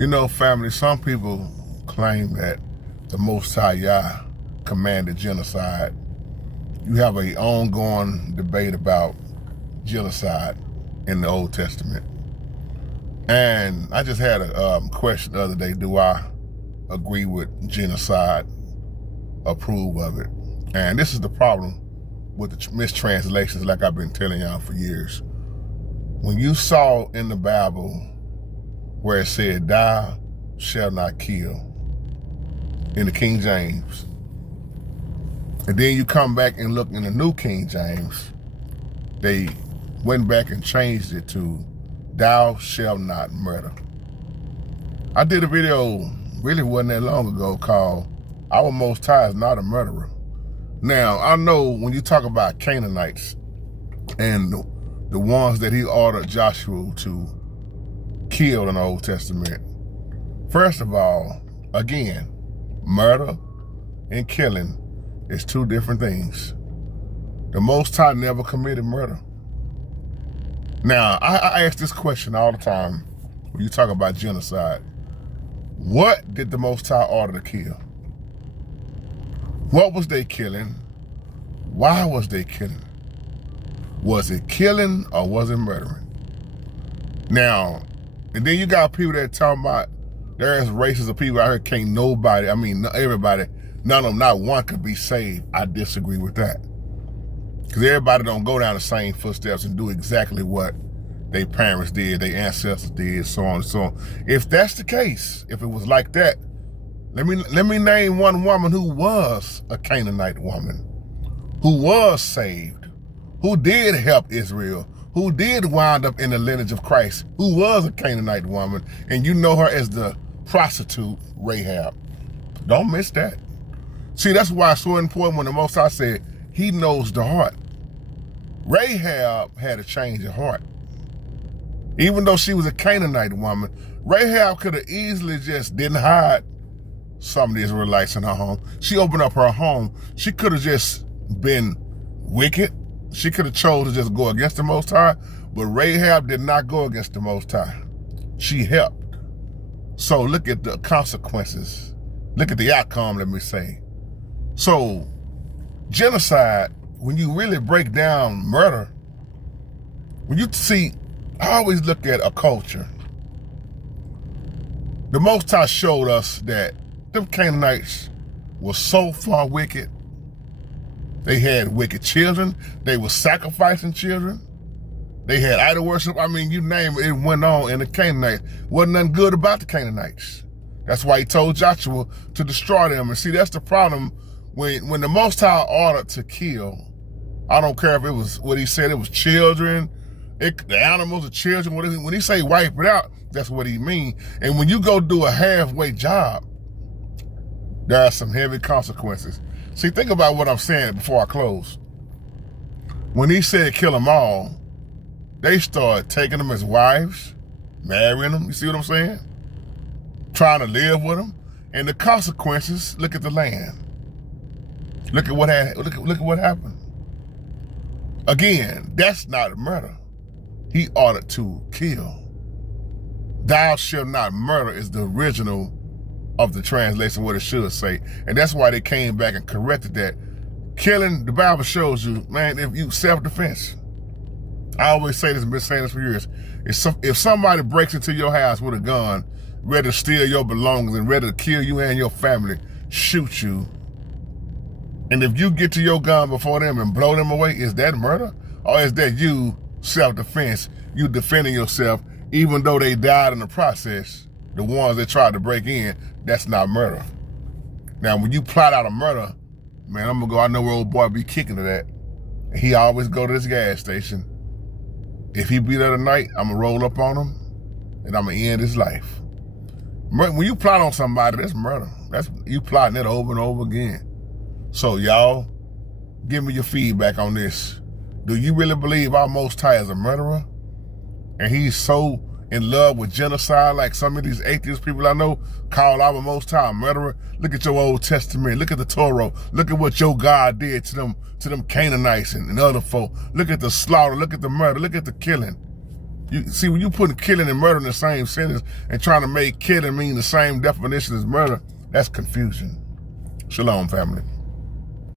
You know, family, some people claim that the Most High Yah commanded genocide. You have an ongoing debate about genocide in the Old Testament. And I just had a question the other day: do I agree with genocide, approve of it? And this is the problem with the mistranslations, like I've been telling y'all for years. When you saw in the Bible where it said, "Thou shalt not kill," in the King James, and then you come back and look in the New King James, they went back and changed it to, "Thou shalt not murder." I did a video, really wasn't that long ago, called "Our Most High is Not a Murderer." Now, I know when you talk about Canaanites and the ones that he ordered Joshua to kill in the Old Testament, first of all, again, murder and killing is two different things. The Most High never committed murder. Now, I ask this question all the time when you talk about genocide. What did the Most High order to kill? What was they killing? Why was they killing? Was it killing or was it murdering? Now, and then you got people that talking about there's races of people out here can't nobody, I mean everybody, none of them, not one could be saved. I disagree with that. Because everybody don't go down the same footsteps and do exactly what their parents did, their ancestors did, so on and so on. If that's the case, if it was like that, let me name one woman who was a Canaanite woman, who was saved, who did help Israel, who did wind up in the lineage of Christ, who was a Canaanite woman, and you know her as the prostitute Rahab. Don't miss that. See, that's why it's so important when the Most High said he knows the heart. Rahab had a change of heart. Even though she was a Canaanite woman, Rahab could have easily just didn't hide some of the Israelites in her home. She opened up her home. She could have just been wicked. She could have chose to just go against the Most High, but Rahab did not go against the Most High. She helped. So look at the consequences. Look at the outcome, let me say. So genocide, when you really break down murder, when you see, I always look at a culture. The Most High showed us that them Canaanites were so far wicked. They had wicked children. They were sacrificing children. They had idol worship. I mean, you name it, it went on in the Canaanites. Wasn't nothing good about the Canaanites. That's why he told Joshua to destroy them. And see, that's the problem. When the Most High ordered to kill, I don't care if it was what he said, it was children, the animals, the children. When he say wipe it out, that's what he mean. And when you go do a halfway job, there are some heavy consequences. See, think about what I'm saying before I close. When he said kill them all, they started taking them as wives, marrying them, you see what I'm saying? Trying to live with them. And the consequences, look at the land. Look at what happened. Again, that's not murder. He ordered to kill. Thou shalt not murder is the original of the translation, what it should say. And that's why they came back and corrected that. Killing, the Bible shows you, man, if you self-defense. I always say this, I've been saying this for years. If somebody breaks into your house with a gun, ready to steal your belongings and ready to kill you and your family, shoot you, and if you get to your gun before them and blow them away, is that murder? Or is that you self-defense, you defending yourself, even though they died in the process, the ones that tried to break in? That's not murder. Now, when you plot out a murder, man, I'm gonna go, I know where old boy be kicking to that. He always go to this gas station. If he be there tonight, I'm gonna roll up on him and I'm gonna end his life. When you plot on somebody, that's murder. That's you plotting it over and over again. So y'all, give me your feedback on this. Do you really believe our Most High is a murderer? And he's so in love with genocide, like some of these atheist people I know call our Most High a murderer? Look at your Old Testament. Look at the Torah. Look at what your God did to them Canaanites and other folk. Look at the slaughter. Look at the murder. Look at the killing. You see, when you putting killing and murder in the same sentence and trying to make killing mean the same definition as murder, that's confusion. Shalom, family.